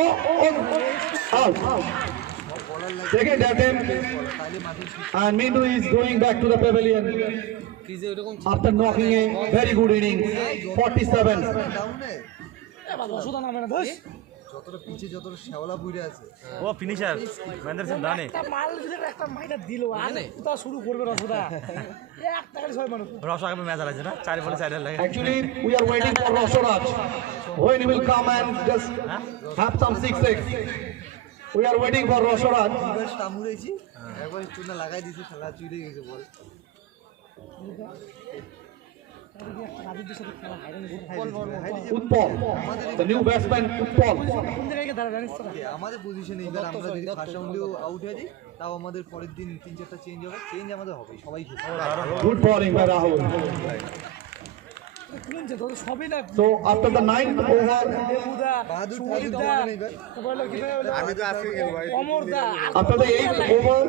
Oh, out. Ball Second attempt, and Mindu is going back to the pavilion after knocking a very good innings. 47. রসদা নামে না দোষ যতটা পিছে যতটা শ্যাওলা বুড়ে আছে ও ফিনিশার মহেন্দ্র সিং ধোনি একটা মাল যদি একটা মাইনা দিল আর কোথাও শুরু করবে রসদা একটা খালি ছয় মানুষ রস আগামী ম্যাচ আছে না 4 বলে 4 লাগে Actually, we are waiting for Rosharaj when he will come and just have some sixes. We are waiting for Rosharaj. এবার সামুরেছি একবার চুনা লাগাই দিয়েছি খেলা চুরে গেছে বল রাজুদের সাথে খেলা হাইরান Utpal, the new batsman Utpal. কোন জায়গায় গিয়ে দাঁড়া জানিস তো আমাদের পজিশনে এবার আমরা যদি ফার্স্ট রাউন্ডেও আউট হয়ে যাই তাও আমাদের পরের দিন 3-4টা চেঞ্জ হবে চেঞ্জ আমাদের হবে সবাই খেলবে Good bowling by Rahul. শুনছে তো সবই না So after the 9th over, দেবুদা বাহাদুর সুমজিৎ দা তারপর হলো কি হলো আমি তো আজকে খেলবো ভাই। অমর দা after the 8th over,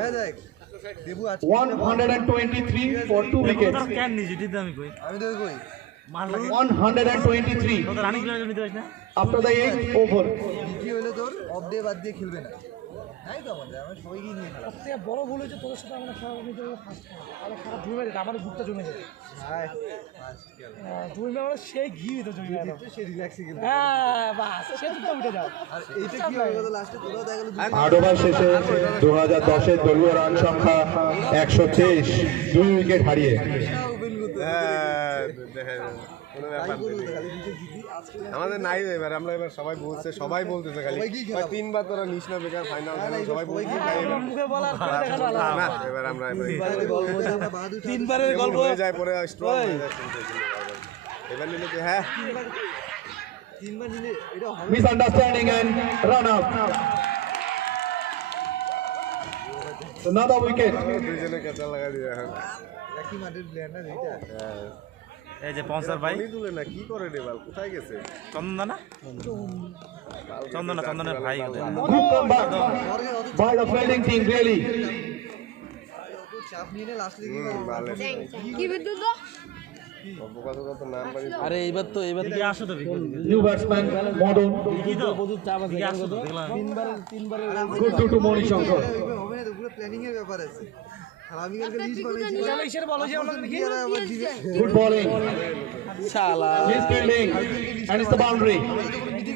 হ্যাঁ দেখ দেবু আছে 123 for 2 wickets. তোর কেন নিজি দিতে আমি কই আমি তো কই মার লাগে 123 তোর রানিং প্লেয়ার নিতে পারিস না after the 8th over. বিক্রি হলে তোর অফ ডে বাদ দিয়ে খেলবে না তাই তো আমাদের আমরা সবাইকে নিয়ে খেলা সবথেকে বড় ভুল হয়েছে তোদের সাথে আমরা খেলা নিতে ফার্স্ট খেলা সারা জমে যেত আমাদের বুকটা জমে যেত হ্যাঁ ফার্স্ট খেলা জমে আমরা সেই ঘি দিত জমে যেত সে রিল্যাক্সে খেলবে হ্যাঁ বাস সে তো উঠে যাও আর এইটা কি হয়ে গেল লাস্টে তোরাও দেখা গেল 8 ওভার শেষে 2010 এর দলীয় রান সংখ্যা 123, 2 উইকেট হারিয়ে। ওপেন করতে হ্যাঁ, দেখা যায়। কোনো ব্যাপার করবো নেই। তো খালি নিচে জিতি আজকে আমাদের নাই এবার আমরা এবার সবাই বলছে সবাই বলতেছে খালি সবাইকেই খেলাবো। ভাই, 3 বার তোরা নিস না বেকার ফাইনাল সবাই বলছে খাই এবার। মুখে বলা করে দেখানো আলাদা না এবার আমরা তিনবারের গল্প আমরা বাহাদুর তিনবারের গল্প হয়ে যায় পরে স্ট্রং হয়ে যায় এবার নিলে কি হ্যাঁ তিনবার নিলে এটা হবে Misunderstanding and run out. Another wicket. দুইজনে কেঁচা লাগাই দিয়ে এখন একই মাঠের প্লেয়ার না এইটা হ্যাঁ এই যে পঞ্চার ভাই উনি তুলে না কি করে রে বাল কোথায় গেছে চন্দনা চন্দনের ভাই ওদের। Good comeback by the fielding team, really. অত চাপ নিয়ে নে লাস্ট লিগে ভালো কি বিদ্যুৎ দাও কত নাম বাড়ি আরে এইবার তো এদিকে আসো তো বিকেল New batsman, Modon. কি তো এদিকে আসো তো দেখলাম Good to Moni Shankar. হবে না তো পুরো প্ল্যানিং এর ব্যাপার আছে আর আমি কালকে লিস্ট বানাইছি চলো ইসের বলো যে আমরা দেখি আবার দিবে Good bowling. শালা He's fielding. And it's the boundary.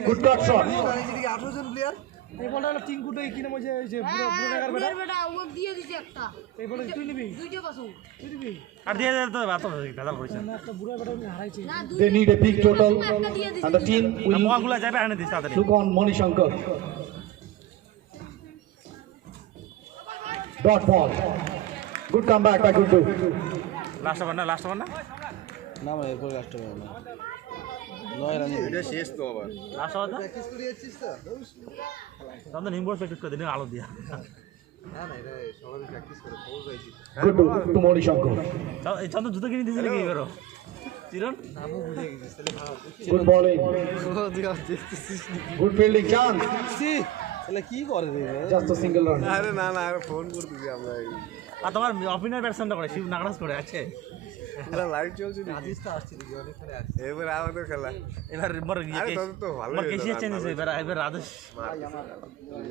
Good cut shot. বানাইছি দিকে 18 জন প্লেয়ার এই বলটা হলো টিঙ্কুটা কি নাম ওই যে বুড়ো বুড়ো টাকার বেটা বেটা ও দিয়ে দিছে একটা এই বলে তুই নিবি দুইটা পাসু তুই নিবি আর দিয়ে দিলে তো এত ভেজাল করেছে না একটা বুড়ো বেটা উনি হারাইছে না They need a big total. একটা দিয়ে দিছে And the team will মোয়াগুলা যাবে আনে দিস তাড়াতাড়ি look on Moni Shankar. Dot ball. Good comeback by Gundu. Last over না না মানে এরপর কাজটা হবে না 9 রান এটা শেষ তো আবার লাস্ট ওভার প্র্যাকটিস করে যাচ্ছিস তো চন্দন নিম্বর প্র্যাকটিস করে দিন আলো দিয়া না না এটা সবাই প্র্যাকটিস করে খবর পাইছি Good to Moni Shankar. এই চন্দন জুতো কিনে দিয়েছিল কি এবারও চিরন নামও ভুলে গেছিস তাহলে ভালো Good bowling. Good fielding chance. তাহলে কি করে রে Just a single run. আরে না না আরে ফোন করতেছি আমরা আর তোমার অপিনিয়ন ব্যাটসম্যানটা করে শিব নাগরাজ করে আছে পুরো লাইভ চলছে আজিজ তো আসছে দিকে অনেকখানে আসছে এবার আমাদের খেলা এবার মোর আরে তোদের তো ভালোই মোর হলো, কেসিয়া রান চেঞ্জ ভালোই। হয়েছে এবার Rajesh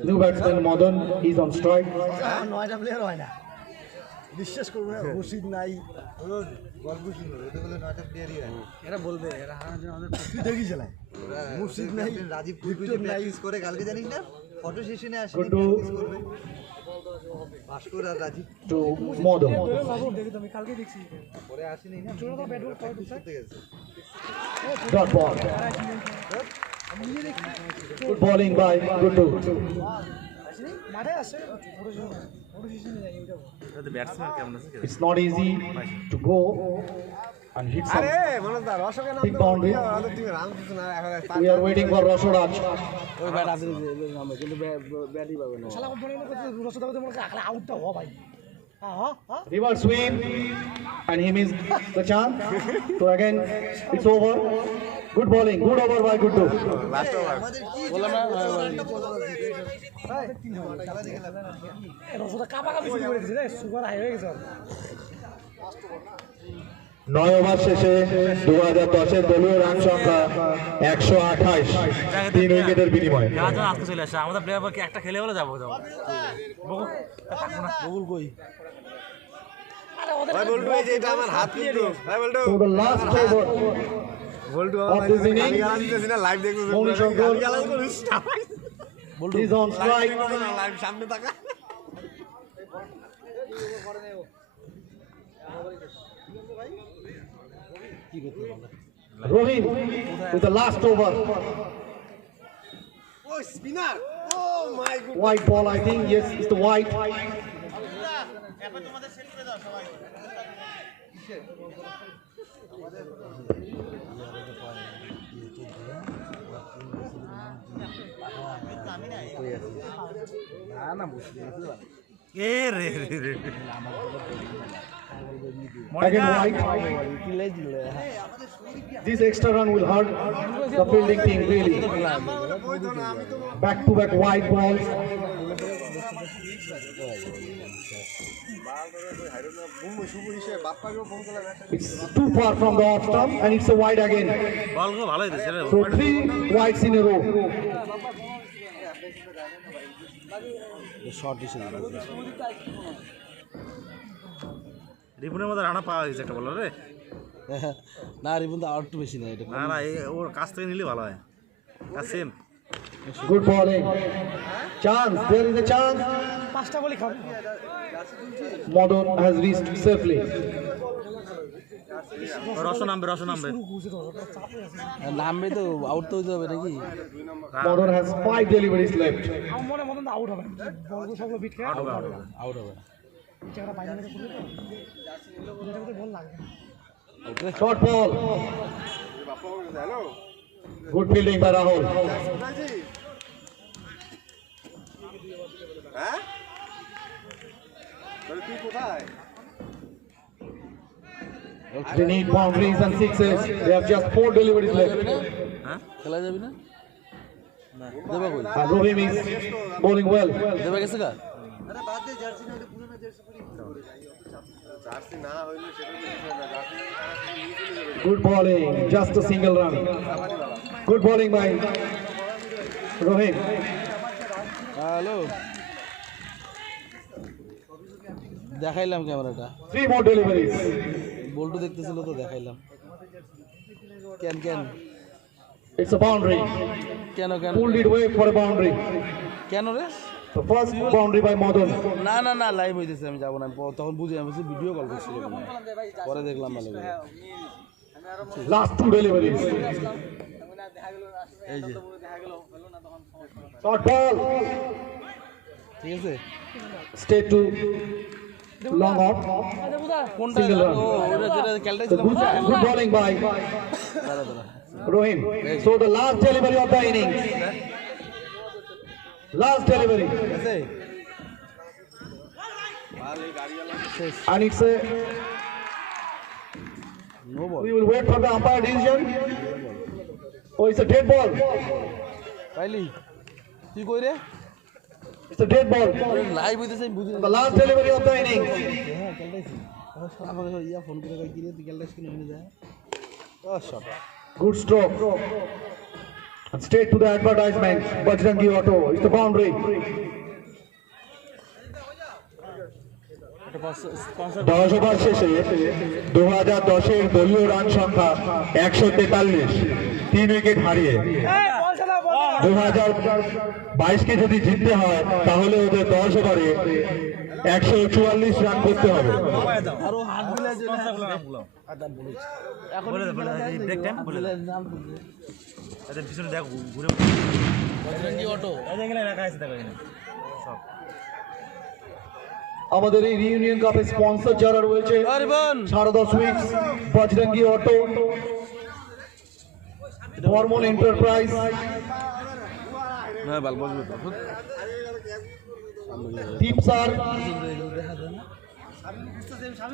New batsman Modon. He's on strike. 9টা প্লেয়ার হয় না বিশ্বাস করবে না রশিদ নাই হলো গল্প শুনলো এটা বলে 9টা প্লেয়ারই হয় এরা বলবে এরা হারানোর জন্য আমাদের তুই দেখি চালায় মুর্শিদ নাই রাজীব কুটু যে প্র্যাকটিস করে কালকে জানিস না ফটো সেশনে আসে Good to প্র্যাকটিস করবে ভাস্কর আর রাজীব to Modon. দেখি তুমি কালকে দেখছি পরে আসেনি না ছোট তো ব্যাট প্র্যাকটিস করতে গেছে Dot ball. Good bowling by Gundu. মাঠে আসে বড় সিজনে যাই ওটা এটা ব্যাটসম্যান কেমন আছে It's not easy to go and hit some. আরে মনে দা রসকে নাম Big boundary. আমাদের টিমে রান দিতে না এখন We are waiting for Rosharaj. ওই ব্যাট আছে নামে কিন্তু ব্যাটই পাবে না শালা কোম্পানি না করতে রসদা করতে মনে আখলা আউটটা হ ভাই হ্যাঁ হ্যাঁ Reverse swing. And he missed the chance. So again, it's over. Good bowling. Good over by Gundu. Last over আমাদের কি বললাম না খেলা দেখে লাভ রসদা কাপা কাপি শুরু করে দিয়েছে রে সুগার হাই হয়ে গেছে 9 ওভার শেষে 2010-এর দলীয় রান সংখ্যা 128, 3 উইকেটের বিনিময়ে। যার জন্য আজকে চলে আসে আমাদের প্লেয়ার কি একটা খেলে বলে যাবো বকুল কই ভাই বলটু এই যে এটা আমার হাত কিন্তু ভাই Boltu So the last over Boltu of this inning গালা দিতেছি না লাইভ দেখতেছি Moni Shankar গালা করিস is on strike. লাইভ সামনে তাকা Rohit with the last over. ও spinner oh my god White ball, I think. Yes, it's the white. এ রে রে রে Again white. This extra run will hurt the fielding team really. Back to back white balls. It's too far from the off stump and it's a wide again. বলগুলো ভালোই দিচ্ছে রে So 3 wides in a row. Short হিসেবে রিপুনের মধ্যে রানা পাওয়া গেছে একটা বলার রে না রিপন তো আউট বেশি না এটা না না ওর কাছ থেকে নিলে ভালো হয় same Good bowling. Chance. There is a chance. 5টা বলই খাবে Modon has reached safely. Roston নামবে নামবে তো আউট তো হইতে হবে নাকি Modon has 5 deliveries left. আমার মনে মতন আউট হবে বলগুলো সবগুলো বিট খেয়ে আউট হবে চেহারা বাইরে বের করে দেবে যেটা মধ্যে বল লাগবে Short ball. Good fielding by Rahul. হ্যাঁ তুই কোথায় They need boundaries and sixes. They have just 4 deliveries left. খেলা যাবে না দেবা কই And Rohim is bowling well. দেবা গেছে কা আরে বাদ দে জার্সি না পুরনো জার্সি পরি জার্সি না হইলে সেটা তো কিছু না জার্সি তারা শুধু নিয়ে চলে যাবে Good bowling. Just a single run. Good bowling by Rohim. Hello দেখাইলাম ক্যামেরাটা 3 more deliveries. বল্টু দেখতেছিল তো দেখাইলাম কেন কেন It's a boundary. কেন কেন Pulled it away for a boundary. কেন রে The first boundary by Modon. না না না লাইভ হইতেছে আমি যাবো না তখন বুঝে আমি ভিডিও কল করছিল পরে দেখলাম ভালো করে Last 2 deliveries. এই যে Short ball. ঠিক আছে Straight to long off. কোনটা Single run. ও ওটা যেটা ক্যালটাই The ছিল good bowling by দাঁড়া দাঁড়া Rohim. So the last delivery of the innings. Last delivery. আছে And it's a. No ball We will wait for the umpire decision. Oh, it's a dead ball. পাইলি তুই কই রে It's a dead ball. Live হইতেছে আমি বুঝি The last delivery of the innings. হ্যাঁ ক্যালটাইছি আমাকে ইয়া ফোন করে কই কি রে তুই ক্যালটাইছ কিনে হইনে যায় ও shot Good stroke. And straight to the advertisement. Bajrangi Auto. It's the boundary. 10 over শেষে 2010-এর দলীয় রান সংখ্যা 143, 3 উইকেট হারিয়ে 2022-কে যদি জিততে হয় তাহলে ওদের 10 ওভারে 144 রান করতে হবে। আরো হাত দিলে যে বলে ব্রেক টাইম বলে আচ্ছা পিছনে দেখ ঘুরে বজরঙ্গি অটো এখানে রাখা আছে দেখো এখানে সব আমাদের এই রিউনিয়ন কাপের স্পন্সর যারা রয়েছে আরিবন সারদা সুইটস, বজরঙ্গি অটো, হরমোন এন্টারপ্রাইজ, না বাল বজবে তো দীপসার,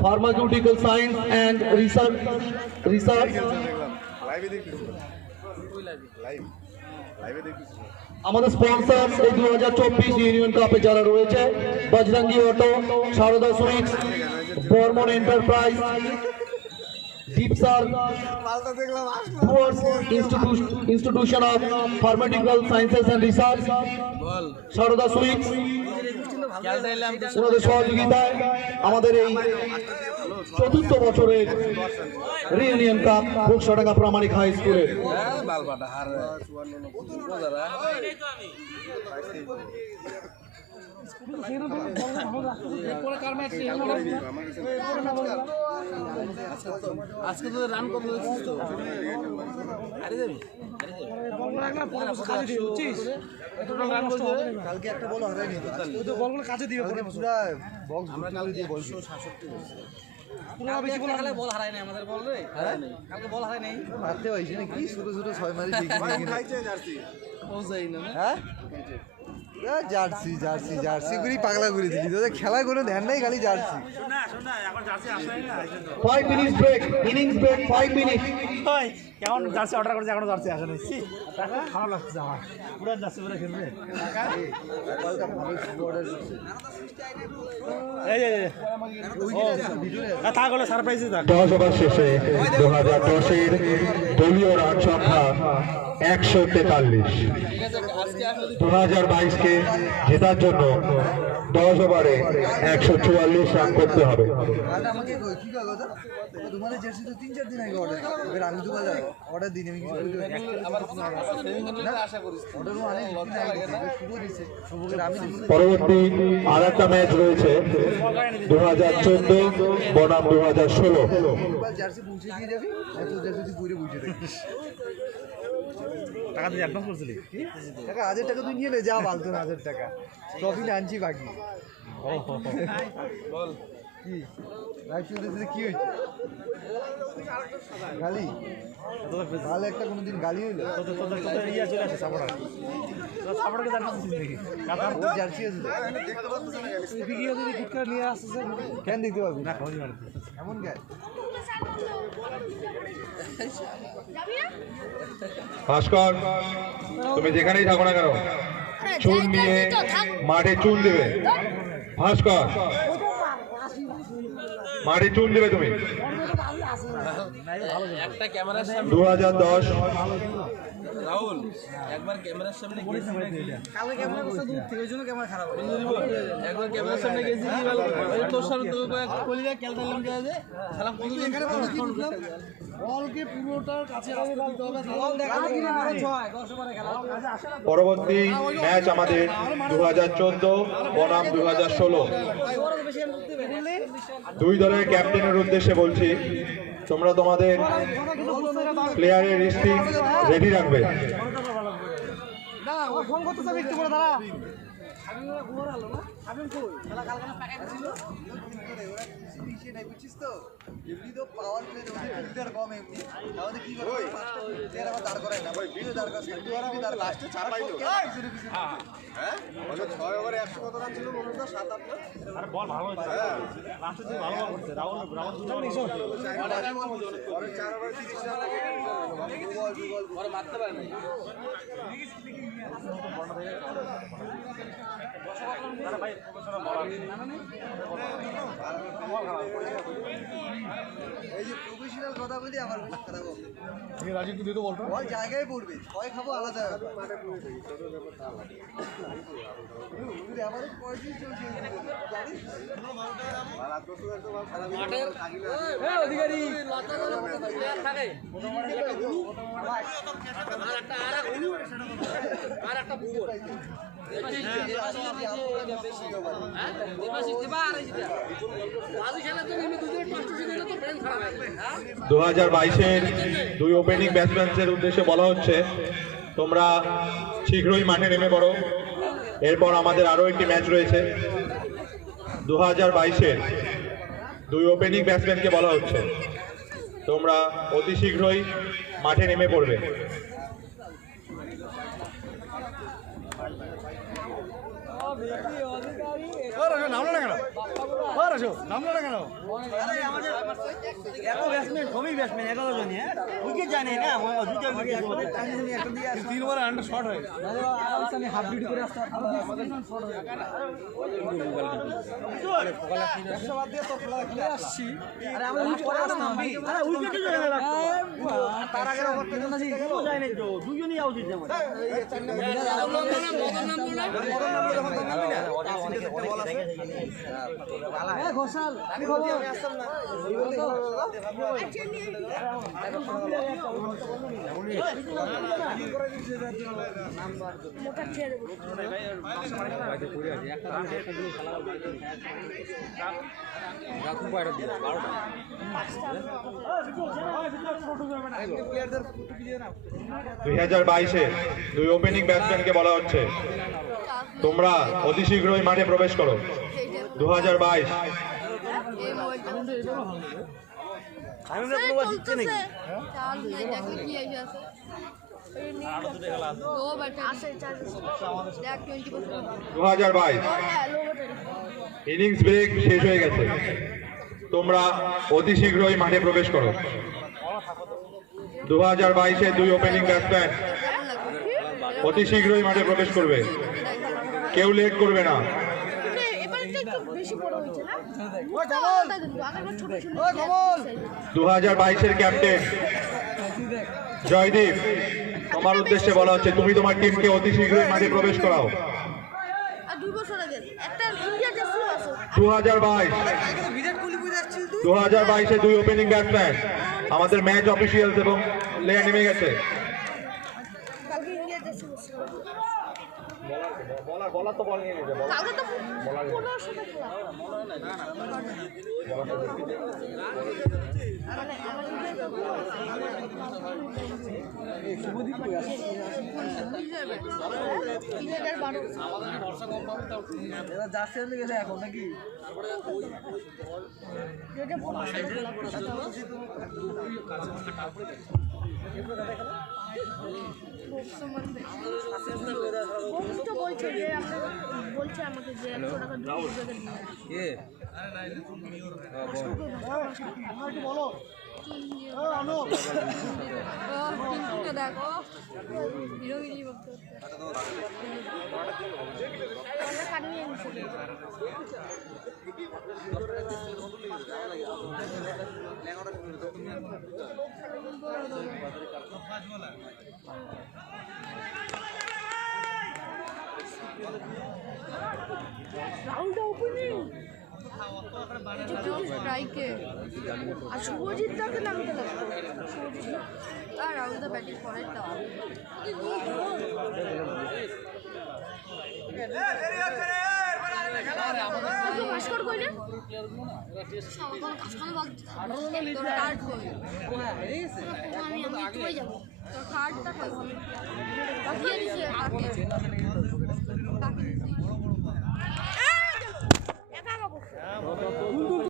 ফার্মাসিউটিক্যাল সায়েন্স অ্যান্ড রিসার্চ লাইভে দেখতেছি লাইভে দেখতেছি আমাদের স্পন্সর এই 2024 ইউনিয়ন কাপে যারা রয়েছে Bajrangi auto, Sarada sweets, hormone enterprise, tips are towards institution of pharmaceutical sciences and research, Saroda Sweets, ওনাদের সহযোগিতায় আমাদের এই ৪র্থ বছরের রিউনিয়ন কাপ বুকসাডাঙ্গা প্রামাণিক হাই স্কুলের আজকে তো রান কত দেখছিস তো আরে যাবি কালকে একটা বল হারাইনি তো বলগুলো কাজে দিবে পুরো বক্স আমরা কালকে দিয়ে বলছো 67 বল হারাই নাই আমাদের বল রে কালকে বল হারাই নাই মারতে হইছে না কি ছোট ছোট 6 মারি দেখি খাইছে জার্সি পৌঁছাই না হ্যাঁ জার্সি জার্সি জার্সি গুলি পাগলা করে দিলি তোদের খেলা কোনো ধ্যান নাই খালি জার্সি শোনা এখন জার্সি আসেই না 5 minutes break, innings break 5 minutes. ভাই কেমন জার্সি অর্ডার করেছে এখনো জার্সি আসে নাই টাকা খারাপ লাগছে আমার পুরো জার্সি পুরো খেলবে কালকে ভালো অর্ডার করছে এই তা হলো সারপ্রাইজ থাক 10 ওভার শেষে 2010-এর দলীয় রান সংখ্যা 143। 2022-কে জেতার জন্য 10 ওভারে 144 রান করতে হবে। আমাকে কি কথা তোমাদের জার্সি তো 3-4 দিন আগে অর্ডার এবার আমি তো অর্ডার দিই আমি কিছু আবার আশা করিস অর্ডার অনেক দিন আগে শুভ দিছে আমি পরবর্তী আরেকটা ম্যাচ রয়েছে 2014 বনাম 2016। জার্সি পৌঁছে দিয়ে যাবি এত জার্সি তুই পুরো বুঝে থাকিস টাকা দিয়ে অ্যাডভান্স করছিলি টাকা 1000 টাকা তুই নিয়ে নে যা বালতো না 1000 টাকা ট্রফি আনছি বাকি বল কি রাইট দিতে কি হইছে গালি ভালো একটা কোনোদিন গালি হইলো তোদের ইয়া চলে আসে সাপোর্টকে জানা দিছিস নাকি ও জার্সি আছে দেখতে পাচ্ছিস না ভিডিও যদি ঠিক করে নিয়ে আসছে কেন দেখতে পাবি না খবরই মার এমন গায় ভাস্কর তুমি যেখানেই থাকো না কেন চুন নিয়ে মাঠে চুন দেবে। ভাস্কর মাঠে চুন দেবে তুমি। 2010 রাহুল একবার ক্যামেরার সামনে গেছি কালকে ক্যামেরা করতে দূর থেকে ওইজন্য ক্যামেরা খারাপ হয় একবার ক্যামেরার সামনে গেছি কি বল ওই তোর সামনে তো কলিজা ক্যালকুলেশন করে দে সালাম কত এখানে বল কি বুঝলাম বলকে পুরোটার কাছে আসতে দিতে হবে বল দেখা কি না 10 ওভারে খেলা পরবর্তী ম্যাচ আমাদের 2014 বনাম 2016। দুই দলের ক্যাপ্টেনের উদ্দেশ্যে বলছি তোমরা তোমাদের প্লেয়ারের লিস্টিং রেডি রাখবে। ফোন করতে যাবে একটু করে দাঁড়া বুঝছিস তো এমনি তো পাওয়ার প্লে ফিল্টার কম এমনি তাহলে কি করবে এর আবার দাঁড় করায় না ভাই ভিডিও দাঁড় করায় তুই আর আমি দাঁড় লাস্টে ছাড়াইলো হ্যাঁ বলে 6 ওভারে 100 কত রান ছিল মনোজদা 7-8 না আরে বল ভালো হয়েছে লাস্টে তুই ভালো বল করতে রাহুল পরে 4 ওভারে 30 রান লাগে বল পরে মারতে পারে না ভাই এই যে প্রফেশনাল কথা বলি আমার কথা বল রাজীব তুই তো বলতো বল জায়গায় পড়বে ছয় খাবো আলাদা তুই আমারে পয়সা চলছে জানিস এই অধিকারী লতাগুলো প্লেয়ার থাকে আর একটা বুবর 2022-এর দুই ওপেনিং ব্যাটসম্যানদের উদ্দেশ্যে বলা হচ্ছে তোমরা শীঘ্রই মাঠে নেমে পড়ো। এরপর আমাদের আরও একটি ম্যাচ রয়েছে 2022-এর দুই ওপেনিং ব্যাটসম্যানকে বলা হচ্ছে তোমরা অতি শীঘ্রই মাঠে নেমে পড়বে। নামলো না কেন নামলো না কেন এত ব্যাটসম্যান সবই ব্যাটসম্যান 11 জনই হ্যাঁ উইকেট জানে না দুটো উইকেট একটা দিয়ে 3 ওভার আন্ডার শট হয়ে আমি হাফ ডিউটি করে আসতে শট হয়ে বাদ দিয়ে তো খেলা আসছি আরে আমরা উইকেট করে আসলাম আরে উইকেটে জয়েন লাগতো তার আগে ওভার কেন না যায় না তো দুজনই আউট দিতে আমাদের এই ঘোষাল আমি আসতাম না মোটা ছেড়ে দেবো 2022-এ দুই ওপেনিং ব্যাটসম্যানকে বলা হচ্ছে তোমরা অতি শীঘ্রই মাঠে প্রবেশ করো। 2022 চলতেছে চাল নাই দেখলে কি আছে লো ব্যাটারি আছে চার্জ দেখ 20% 2022 লো ব্যাটারি ইনিংস ব্রেক শেষ হয়ে গেছে, তোমরা অতি শীঘ্রই মাঠে প্রবেশ করো। 2022-এ দুই ওপেনিং ব্যাটসম্যান অতি শীঘ্রই মাঠে প্রবেশ করবে, কেউ লেট করবে না। এবারে একটু বেশি বড় হয়েছে না আগেরবার ছোট ছিল 2022-এর ক্যাপ্টেন জয়দীপ, তোমার উদ্দেশ্যে বলা হচ্ছে তুমি তোমার টিমকে অতি শীঘ্রই মাঠে প্রবেশ করাও। আর 2 বছর আগে একটা ইন্ডিয়া জার্সি আছে 2022-এ দুই ওপেনিং ব্যাটসম্যান আমাদের ম্যাচ অফিসিয়ালস এবং প্লেয়ার নেমে গেছে। কালকে ইন্ডিয়া জার্সি বলার তো বল নিয়ে নিতে কালকে তো 1500 টা খেলা শুভদীপ কই আছে জার্সি হয়ে গেছে এখন নাকি বলছে যে বলছে আমাকে যে 100 টাকা বলো দেখো হিরোগিরি করতে রাউন্ড ওপেনিং স্ট্রাইকে আর শুভজিৎ তাকে নামতে লাগতো আর রাউন্ড ব্যাটিং করে ভাস্কর কইলে আমি যাবো তোর কার্ডটা দিয়ে দিছে